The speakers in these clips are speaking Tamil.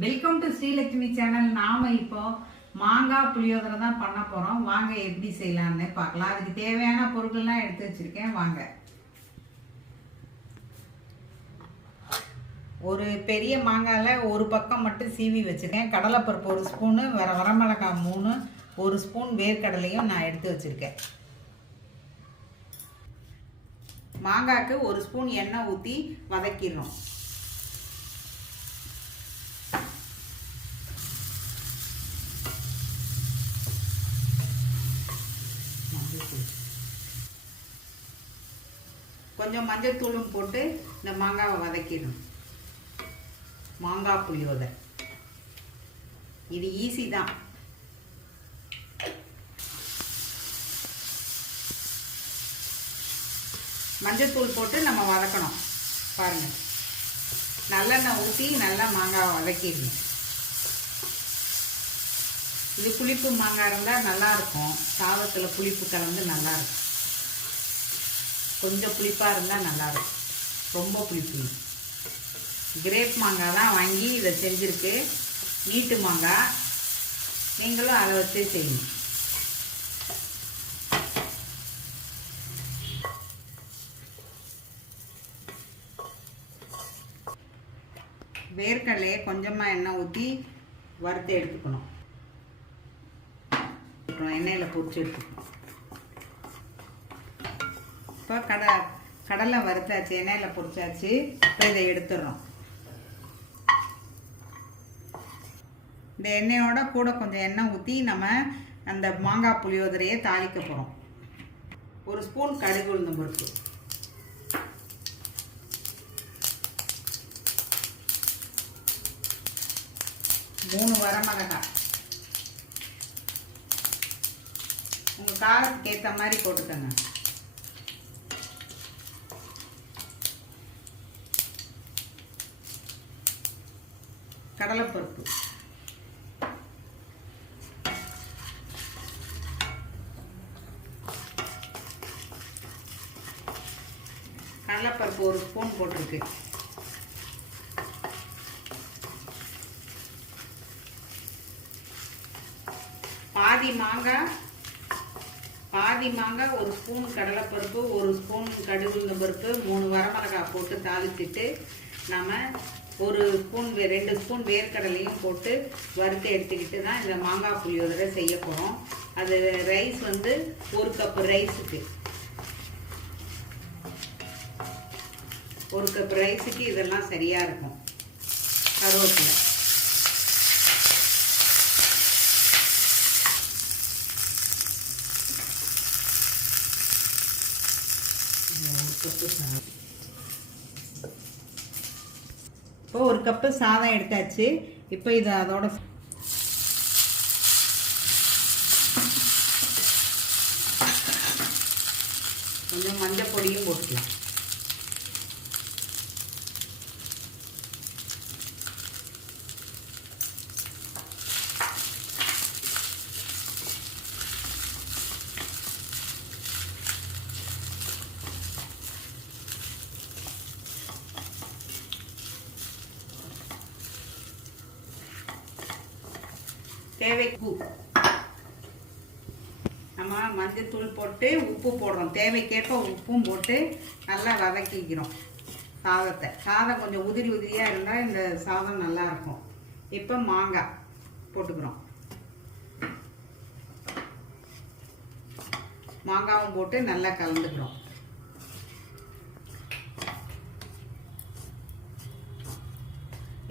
Welcome to Srilakshmi channel. நாம இப்போ மாங்காய் புளியோதரை தான் பண்ண போறோம். வாங்க எப்படி செய்யலாம்னு பார்க்கலாம். அதுக்கு தேவையான பொருட்கள்லாம் எடுத்து வச்சிருக்கேன். வாங்க. ஒரு பெரிய மாங்காயில் ஒரு பக்கம் மட்டும் சீவி வச்சுருக்கேன். கடலைப்பருப்பு 1 ஸ்பூனு, வரமிளகாய் 3, 1 ஸ்பூன் வேர்க்கடலையும் நான் எடுத்து வச்சுருக்கேன். மாங்காய்க்கு 1 ஸ்பூன் எண்ணெய் ஊற்றி வதக்கிடுறோம். கொஞ்சம் மஞ்சள் தூளும் போட்டு இந்த மாங்காவை வதக்கிடணும். மாங்காய் புளியோதரை இது ஈஸி தான். மஞ்சள் தூள் போட்டு நம்ம வதக்கணும். பாருங்க, நல்லெண்ணெய் ஊற்றி நல்லா மாங்காவை வதக்கிடணும். இது புளிப்பு மாங்காய் இருந்தால் நல்லாயிருக்கும். சாதத்தில் புளிப்பு கலந்து நல்லாயிருக்கும். கொஞ்சம் புளிப்பாக இருந்தால் நல்லாயிருக்கும். ரொம்ப புளிப்பு. கிரேப் மாங்காய் தான் வாங்கி இதை செஞ்சுருக்கு. நீட்டு மாங்காய், நீங்களும் அதை வச்சு செய்யணும். வேர்க்கடலையை கொஞ்சமாக எண்ணெய் ஊற்றி வறுத்து எடுத்துக்கணும். எண்ணெயில் பொரிச்சு எடுத்துக்கணும். இப்போ கடலை வறுத்தாச்சு, எண்ணெயில் பொரிச்சாச்சு. இப்போ இதை எடுத்துடுறோம். இந்த எண்ணெயோட கூட கொஞ்சம் எண்ணெய் ஊற்றி நம்ம அந்த மாங்காய் புளியோதரையை தாளிக்க போகிறோம். 1 ஸ்பூன் கடுகு உளுந்தம் பருப்பு, 3 வரமிளகாய். உங்கள் காரத்துக்கு ஏற்ற மாதிரி போட்டுக்கோங்க. கடலைப்பருப்பு, கடலைப்பருப்பு 1 ஸ்பூன் போட்டிருக்கு. பாதி மாங்காய் 1 ஸ்பூன் கடலைப்பருப்பு, 1 ஸ்பூன் கடுகு உளுந்தம் பருப்பு, 3 வரமிளகாய் போட்டு தாளிச்சிட்டு நம்ம 1 ஸ்பூன் 2 ஸ்பூன் வேர்க்கடலையும் போட்டு வறுத்து எடுத்துக்கிட்டு தான் இந்த மாங்காய் புளியோதரை செய்ய போகிறோம். அது ரைஸ் வந்து 1 கப்பு ரைஸுக்கு, 1 கப் ரைஸுக்கு இதெல்லாம் சரியாக இருக்கும். கருவேப்பிலை, இப்போ 1 கப்பு சாதம் எடுத்தாச்சு. இப்போ இது அதோட கொஞ்சம் மஞ்சள் பொடியும் போட்டுக்கலாம். தேவைக்கு நம்ம மஞ்சள் தூள் போட்டு உப்பு போடுறோம். தேவைக்கேற்ப உப்பும் போட்டு நல்லா வதக்கிக்கிறோம் சாதத்தை. சாதம் கொஞ்சம் உதிரியாக இருந்தால் இந்த சாதம் நல்லாயிருக்கும். இப்போ மாங்காய் போட்டுக்கிறோம். மாங்காவும் போட்டு நல்லா கலந்துக்கிறோம்.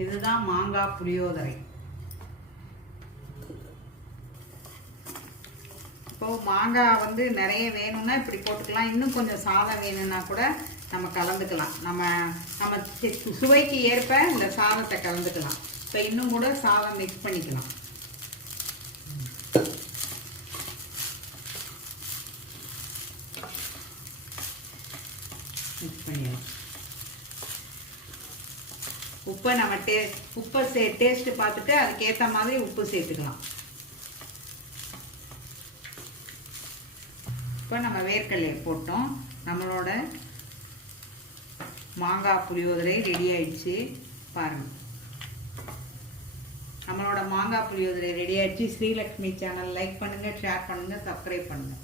இதுதான் மாங்காய் புளியோதரை. இப்போ மாங்காய் வந்து நிறைய வேணும்னா இப்படி போட்டுக்கலாம். இன்னும் கொஞ்சம் சாதம் வேணும்னா கூட நம்ம கலந்துக்கலாம். நம்ம சுவைக்கு ஏற்ப இந்த சாதத்தை கலந்துக்கலாம். இப்போ இன்னும் கூட சாதம் மிக்ஸ் பண்ணிக்கலாம். மிக்ஸ் பண்ணிடலாம். உப்பை நம்ம டேஸ்ட்டு பார்த்துட்டு அதுக்கேற்ற மாதிரி உப்பு சேர்த்துக்கலாம். இப்போ நம்ம வேர்க்கடலை போட்டோம். நம்மளோட மாங்காய் புளியோதரை ரெடி ஆயிடுச்சு. பாருங்கள், நம்மளோட மாங்காய் புளியோதரை ரெடி ஆயிடுச்சு. ஸ்ரீலக்ஷ்மி சேனல் லைக் பண்ணுங்கள், ஷேர் பண்ணுங்கள், சப்ஸ்கிரைப் பண்ணுங்கள்.